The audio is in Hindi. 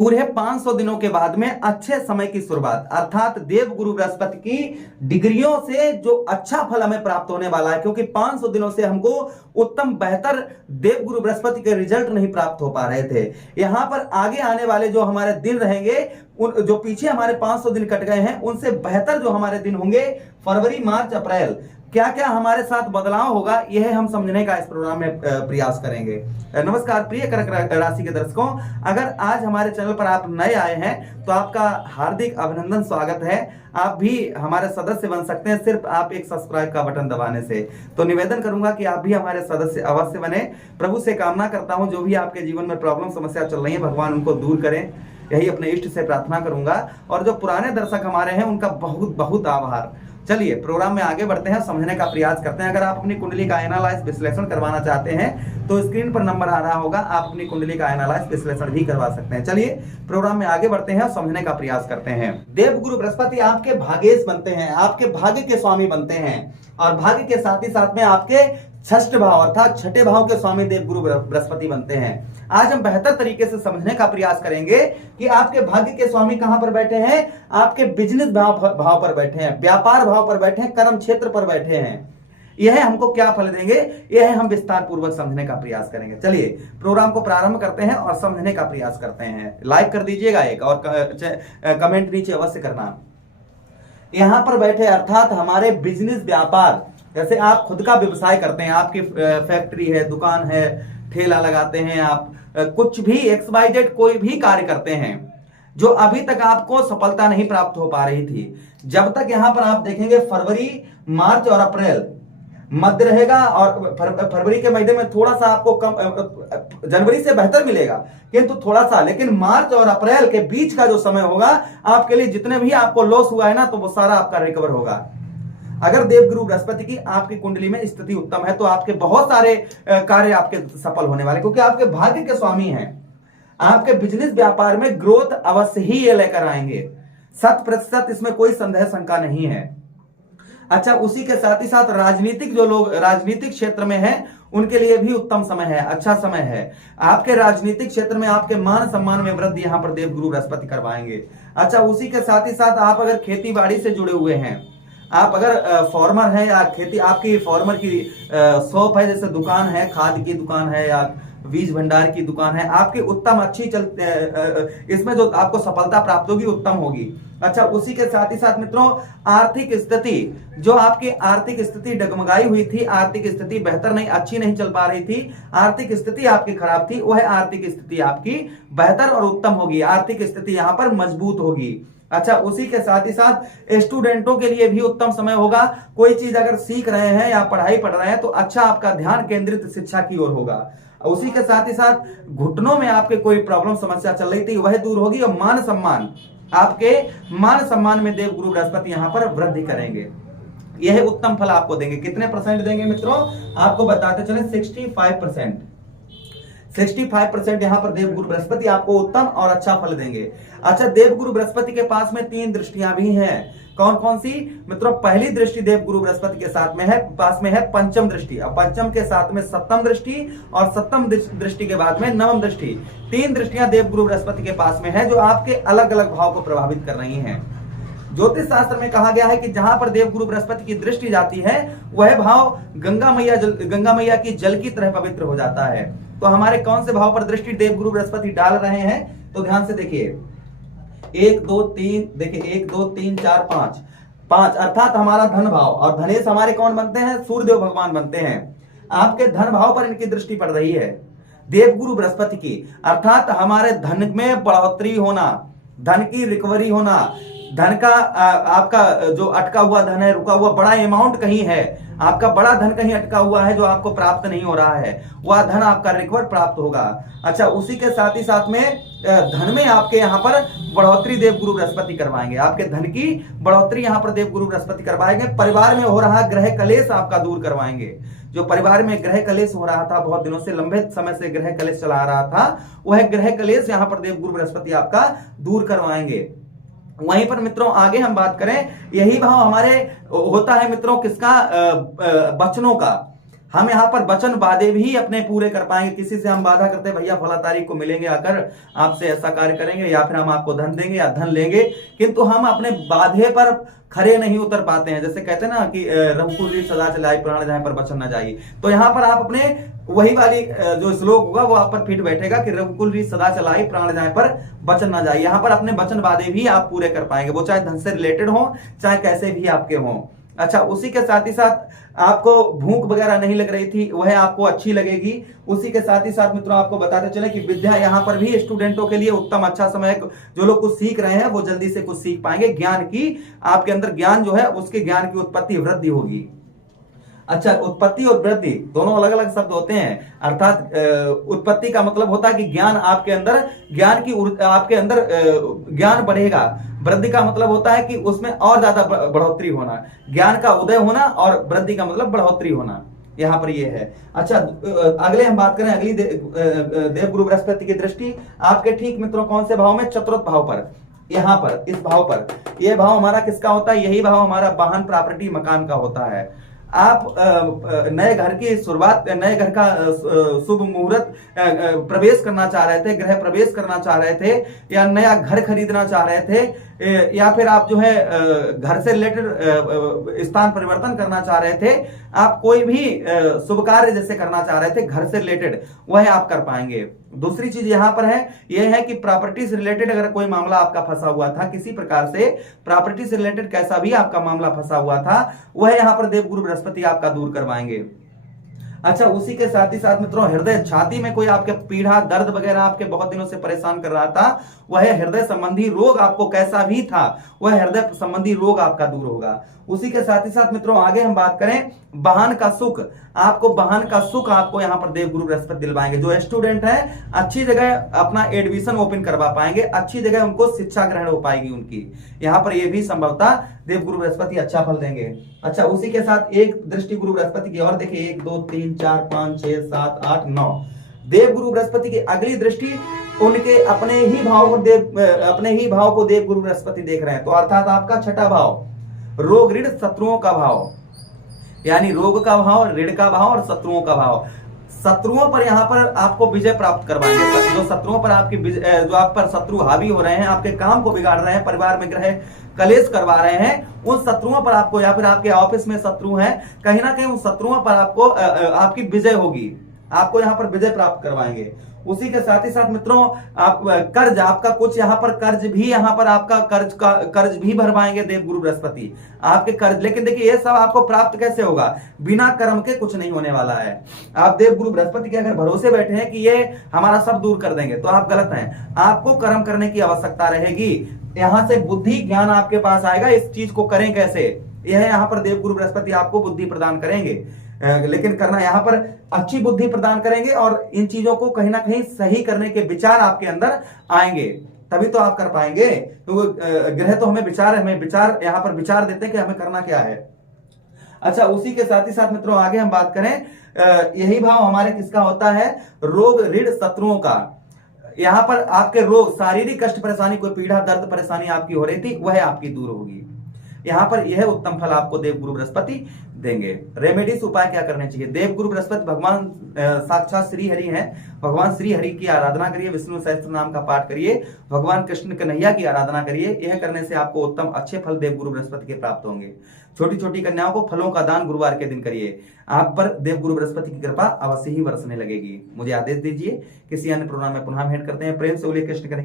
पूरे 500 दिनों के बाद में अच्छे समय की शुरुआत, अर्थात देव गुरु बृहस्पति की डिग्रियों से जो अच्छा फल हमें प्राप्त होने वाला है, क्योंकि 500 दिनों से हमको उत्तम बेहतर देव गुरु बृहस्पति के रिजल्ट नहीं प्राप्त हो पा रहे थे। यहां पर आगे आने वाले जो हमारे दिन रहेंगे, उन जो पीछे हमारे 500 दिन कट गए हैं, उनसे बेहतर जो हमारे दिन होंगे फरवरी, मार्च, अप्रैल, क्या क्या हमारे साथ बदलाव होगा, यह हम समझने का इस प्रोग्राम में प्रयास करेंगे। नमस्कार प्रिय कर्क राशि के दर्शकों, अगर आज हमारे चैनल पर आप नए आए हैं तो आपका हार्दिक अभिनंदन, स्वागत है। आप भी हमारे सदस्य बन सकते हैं सिर्फ आप एक सब्सक्राइब का बटन दबाने से। तो निवेदन करूंगा कि आप भी हमारे सदस्य अवश्य बने। प्रभु से कामना करता हूं जो भी आपके जीवन में प्रॉब्लम समस्या चल रही है, भगवान उनको दूर करें, यही अपने इष्ट से प्रार्थना करूंगा। और जो पुराने दर्शक हमारे हैं उनका बहुत बहुत आभार। चलिए प्रोग्राम में आगे बढ़ते हैं, समझने का प्रयास करते हैं। अगर आप अपनी कुंडली का एनालाइज विश्लेषण करवाना चाहते हैं तो स्क्रीन पर नंबर आ रहा होगा, आप अपनी कुंडली का एनालाइज विश्लेषण भी करवा सकते हैं। चलिए प्रोग्राम में आगे बढ़ते हैं, समझने का प्रयास करते हैं। देव गुरु बृहस्पति आपके भाग्येश बनते हैं, आपके भाग्य के स्वामी बनते हैं, और भाग्य के साथ ही साथ में आपके षष्ठ भाव अर्थात छठे भाव के स्वामी देव गुरु बृहस्पति बनते हैं। आज हम बेहतर तरीके से समझने का प्रयास करेंगे कि आपके भाग्य के स्वामी कहां पर बैठे हैं। आपके बिजनेस भाव पर बैठे हैं, व्यापार भाव पर बैठे हैं, कर्म क्षेत्र पर बैठे हैं। यह हमको क्या फल देंगे, यह हम विस्तार पूर्वक समझने का प्रयास करेंगे। चलिए प्रोग्राम को प्रारंभ करते हैं और समझने का प्रयास करते हैं। लाइक कर दीजिएगा एक, और कमेंट नीचे अवश्य करना। यहां पर बैठे अर्थात हमारे बिजनेस व्यापार, जैसे आप खुद का व्यवसाय करते हैं, आपकी फैक्ट्री है, दुकान है, ठेला लगाते हैं, आप कुछ भी XYZ कोई भी कार्य करते हैं जो अभी तक आपको सफलता नहीं प्राप्त हो पा रही थी, जब तक यहां पर आप देखेंगे फरवरी, मार्च और अप्रैल मध्य रहेगा, और फरवरी के महीने में थोड़ा सा आपको कम, जनवरी से बेहतर मिलेगा किंतु थोड़ा सा, लेकिन मार्च और अप्रैल के बीच का जो समय होगा आपके लिए, जितने भी आपको लॉस हुआ है ना, तो वो सारा आपका रिकवर होगा। अगर देवगुरु बृहस्पति की आपकी कुंडली में स्थिति उत्तम है तो आपके बहुत सारे कार्य आपके सफल होने वाले, क्योंकि आपके भाग्य के स्वामी हैं। आपके बिजनेस व्यापार में ग्रोथ अवश्य ही ये लेकर आएंगे, 100% इसमें कोई संदेह शंका नहीं है। अच्छा, उसी के साथ ही साथ राजनीतिक जो लोग राजनीतिक क्षेत्र में हैं उनके लिए भी उत्तम समय है, अच्छा समय है। आपके राजनीतिक क्षेत्र में आपके मान सम्मान में वृद्धि यहां पर देवगुरु बृहस्पति करवाएंगे। अच्छा, उसी के साथ ही साथ आप अगर खेती बाड़ी से जुड़े हुए हैं, आप अगर फार्मर हैं या खेती आपकी फार्मर की शॉप है, जैसे दुकान है, खाद की दुकान है या बीज भंडार की दुकान है, आपकी उत्तम अच्छी इसमें जो आपको सफलता प्राप्त होगी उत्तम होगी। अच्छा, उसी के साथ ही साथ मित्रों आर्थिक स्थिति, जो आपकी आर्थिक स्थिति डगमगाई हुई थी, आर्थिक स्थिति बेहतर नहीं, अच्छी नहीं चल पा रही थी, आर्थिक स्थिति आपकी खराब थी, वह आर्थिक स्थिति आपकी बेहतर और उत्तम होगी, आर्थिक स्थिति यहां पर मजबूत होगी। अच्छा, उसी के साथ ही साथ स्टूडेंटों के लिए भी उत्तम समय होगा। कोई चीज अगर सीख रहे हैं या पढ़ाई पढ़ रहे हैं तो अच्छा आपका ध्यान केंद्रित शिक्षा की ओर होगा। उसी के साथ ही साथ घुटनों में आपके कोई प्रॉब्लम समस्या चल रही थी वह दूर होगी, और मान सम्मान, आपके मान सम्मान में देव गुरु बृहस्पति यहां पर वृद्धि करेंगे। यह उत्तम फल आपको देंगे। कितने परसेंट देंगे मित्रों, आपको बताते चले 65%। 65% यहां पर देवगुरु बृहस्पति आपको उत्तम और अच्छा फल देंगे। अच्छा, देवगुरु बृहस्पति के पास में 3 दृष्टियां भी हैं। कौन कौन सी मित्रों, पहली दृष्टि देवगुरु बृहस्पति के साथ में है, पास में है पंचम दृष्टि, और पंचम के साथ में सप्तम दृष्टि, और सप्तम दृष्टि के बाद में नवम दृष्टि। 3 दृष्टियां देवगुरु बृहस्पति के पास में है जो आपके अलग अलग भाव को प्रभावित कर रही हैं। ज्योतिष शास्त्र में कहा गया है कि जहां पर देवगुरु बृहस्पति की दृष्टि जाती है वह भाव गंगा मैया की जल की तरह पवित्र हो जाता है। तो हमारे कौन से भाव पर दृष्टि देवगुरु बृहस्पति डाल रहे हैं, तो ध्यान से देखिए, 1 2 3, देखिए 1 2 3 4 5 अर्थात हमारा धन भाव, और धनेश हमारे कौन बनते हैं, सूर्यदेव भगवान बनते हैं। आपके धन भाव पर इनकी दृष्टि पड़ रही है देवगुरु बृहस्पति की, अर्थात हमारे धन में बढ़ोतरी होना, धन की रिकवरी होना, धन का आपका जो अटका हुआ धन है, रुका हुआ बड़ा अमाउंट कहीं है, आपका बड़ा धन कहीं अटका हुआ है जो आपको प्राप्त नहीं हो रहा है, वह धन आपका रिकवर प्राप्त होगा। अच्छा, उसी के साथ ही साथ में धन में आपके यहाँ पर बढ़ोतरी देवगुरु बृहस्पति करवाएंगे, आपके धन की बढ़ोतरी यहाँ पर देवगुरु बृहस्पति करवाएंगे। परिवार में हो रहा ग्रह कलेश आपका दूर करवाएंगे। जो परिवार में ग्रह कलेश हो रहा था, बहुत दिनों से, लंबे समय से ग्रह कलेश चला आ रहा था, वह ग्रह कलेश यहाँ पर देवगुरु बृहस्पति आपका दूर करवाएंगे। वहीं पर मित्रों आगे हम बात करें, यही भाव हमारे होता है मित्रों किसका, बचनों का। हम यहाँ पर वचन वादे भी अपने पूरे कर पाएंगे। किसी से हम वादा करते हैं भैया फला तारीख को मिलेंगे, आकर आपसे ऐसा कार्य करेंगे या फिर हम आपको धन देंगे या धन लेंगे, किंतु हम अपने वादे पर खरे नहीं उतर पाते हैं। जैसे कहते हैं ना कि रघुकुल रीत सदा चलाए प्राण जाए पर वचन न जाए, तो यहाँ पर आप अपने वही वाली जो श्लोक होगा वो आप पर फिट बैठेगा कि रघुकुल रीत सदा चलाए प्राण जाए पर वचन न जाए। यहाँ पर अपने वचन वादे भी आप पूरे कर पाएंगे, वो चाहे धन से रिलेटेड हो चाहे कैसे भी आपके हों। अच्छा, उसी के साथ ही साथ आपको भूख वगैरह नहीं लग रही थी, वह आपको अच्छी लगेगी। उसी के साथ ही साथ मित्रों आपको बताते चले कि विद्या यहाँ पर भी स्टूडेंटों के लिए उत्तम अच्छा समय है। जो लोग कुछ सीख रहे हैं वो जल्दी से कुछ सीख पाएंगे। ज्ञान की आपके अंदर ज्ञान जो है उसके ज्ञान की उत्पत्ति वृद्धि होगी। अच्छा, उत्पत्ति और वृद्धि दोनों अलग अलग शब्द होते हैं। अर्थात उत्पत्ति का मतलब होता है कि ज्ञान आपके अंदर, ज्ञान की आपके अंदर ज्ञान बढ़ेगा। वृद्धि का मतलब होता है कि उसमें और ज्यादा बढ़ोतरी होना, ज्ञान का उदय होना, और वृद्धि का मतलब बढ़ोतरी होना। यहाँ पर ये है। अच्छा, अगले हम बात करें अगली देव गुरु बृहस्पति की दृष्टि आपके ठीक मित्रों कौन से भाव में? चतुर्थ भाव पर। यहाँ पर इस भाव पर, यह भाव हमारा किसका होता है? यही भाव हमारा वाहन, प्रॉपर्टी, मकान का होता है। आप नए घर की शुरुआत, नए घर का शुभ मुहूर्त प्रवेश करना चाह रहे थे, गृह प्रवेश करना चाह रहे थे, या नया घर खरीदना चाह रहे थे, या फिर आप जो है घर से रिलेटेड स्थान परिवर्तन करना चाह रहे थे, आप कोई भी शुभ कार्य जैसे करना चाह रहे थे घर से रिलेटेड, वह आप कर पाएंगे। दूसरी चीज यहां पर है, यह है कि प्रॉपर्टी से रिलेटेड अगर कोई मामला आपका फंसा हुआ था, किसी प्रकार से प्रॉपर्टी से रिलेटेड कैसा भी आपका मामला फंसा हुआ था, वह यहां पर देवगुरु बृहस्पति आपका दूर करवाएंगे। अच्छा, उसी के साथ ही साथ मित्रों हृदय, छाती में कोई आपके पीड़ा, दर्द वगैरह आपके बहुत दिनों से परेशान कर रहा था, वह हृदय संबंधी रोग आपको कैसा भी था, वह हृदय संबंधी रोग आपका दूर होगा। उसी के साथ ही साथ मित्रों आगे हम बात करें वाहन का सुख, आपको वाहन का सुख आपको यहाँ पर देवगुरु बृहस्पति दिलवाएंगे। जो स्टूडेंट है अच्छी जगह अपना एडमिशन ओपन करवा पाएंगे, अच्छी जगह उनको शिक्षा ग्रहण हो पाएगी उनकी, यहाँ पर यह भी संभवतः देवगुरु बृहस्पति अच्छा फल देंगे। अच्छा, उसी के साथ एक दृष्टि गुरु बृहस्पति की और देखिए, 1 2 3 4 5 6 7 8 9 देवगुरु बृहस्पति की अगली दृष्टि उनके अपने ही भाव को देवगुरु बृहस्पति देख रहे हैं। तो अर्थात आपका छठा भाव रोग, ऋण, शत्रुओं का भाव, यानी रोग का भाव, ऋण का भाव और शत्रुओं का भाव। शत्रुओं पर यहाँ पर आपको विजय प्राप्त करवाएंगे। जो शत्रुओं पर आपकी जो आप पर शत्रु हावी हो रहे हैं, आपके काम को बिगाड़ रहे हैं, परिवार में ग्रह कलेश करवा रहे हैं, उन शत्रुओं पर आपको, या फिर आपके ऑफिस में शत्रु हैं, कहीं ना कहीं उन शत्रुओं पर आपको आपकी विजय होगी, आपको यहाँ पर विजय प्राप्त करवाएंगे। उसी के साथ ही साथ मित्रों आप कर्ज, आपका कुछ यहाँ पर कर्ज भी, यहाँ पर आपका कर्ज भी भरवाएंगे देवगुरु बृहस्पति आपके कर्ज। लेकिन देखिए ये सब आपको प्राप्त कैसे होगा? बिना कर्म के कुछ नहीं होने वाला है। आप देवगुरु बृहस्पति के अगर भरोसे बैठे हैं कि ये हमारा सब दूर कर देंगे, तो आप गलत हैं। आपको कर्म करने की आवश्यकता रहेगी। यहाँ से बुद्धि ज्ञान आपके पास आएगा, इस चीज को करें कैसे, यह यहाँ पर देवगुरु बृहस्पति आपको बुद्धि प्रदान करेंगे। लेकिन करना यहाँ पर अच्छी बुद्धि प्रदान करेंगे, और इन चीजों को कहीं ना कहीं सही करने के विचार आपके अंदर आएंगे, तभी तो आप कर पाएंगे। तो ग्रह तो हमें विचार यहाँ पर विचार देते हैं कि हमें करना क्या है। अच्छा, उसी के साथ ही साथ मित्रों आगे हम बात करें, यही भाव हमारे किसका होता है? रोग, ऋण, शत्रुओं का। यहाँ पर आपके रोग, शारीरिक कष्ट परेशानी, कोई पीड़ा दर्द परेशानी आपकी हो रही थी, वह आपकी दूर होगी। यहाँ पर यह उत्तम फल आपको देवगुरु बृहस्पति देंगे। रेमेडीज, उपाय क्या करने चाहिए? देवगुरु बृहस्पति भगवान साक्षात श्री हरि हैं, भगवान श्री हरि की आराधना करिए, विष्णु सहस्त्र नाम का पाठ करिए, भगवान कृष्ण कन्हैया की आराधना करिए। यह करने से आपको उत्तम अच्छे फल देवगुरु बृहस्पति के प्राप्त होंगे। छोटी छोटी कन्याओं को फलों का दान गुरुवार के दिन करिए, आप पर देवगुरु बृहस्पति की कृपा अवश्य ही बरसने लगेगी। मुझे आदेश दीजिए, किसी अन्य प्रोग्राम में पुनः भेंट करते हैं। प्रेम से बोलिए कृष्ण कन्हैया।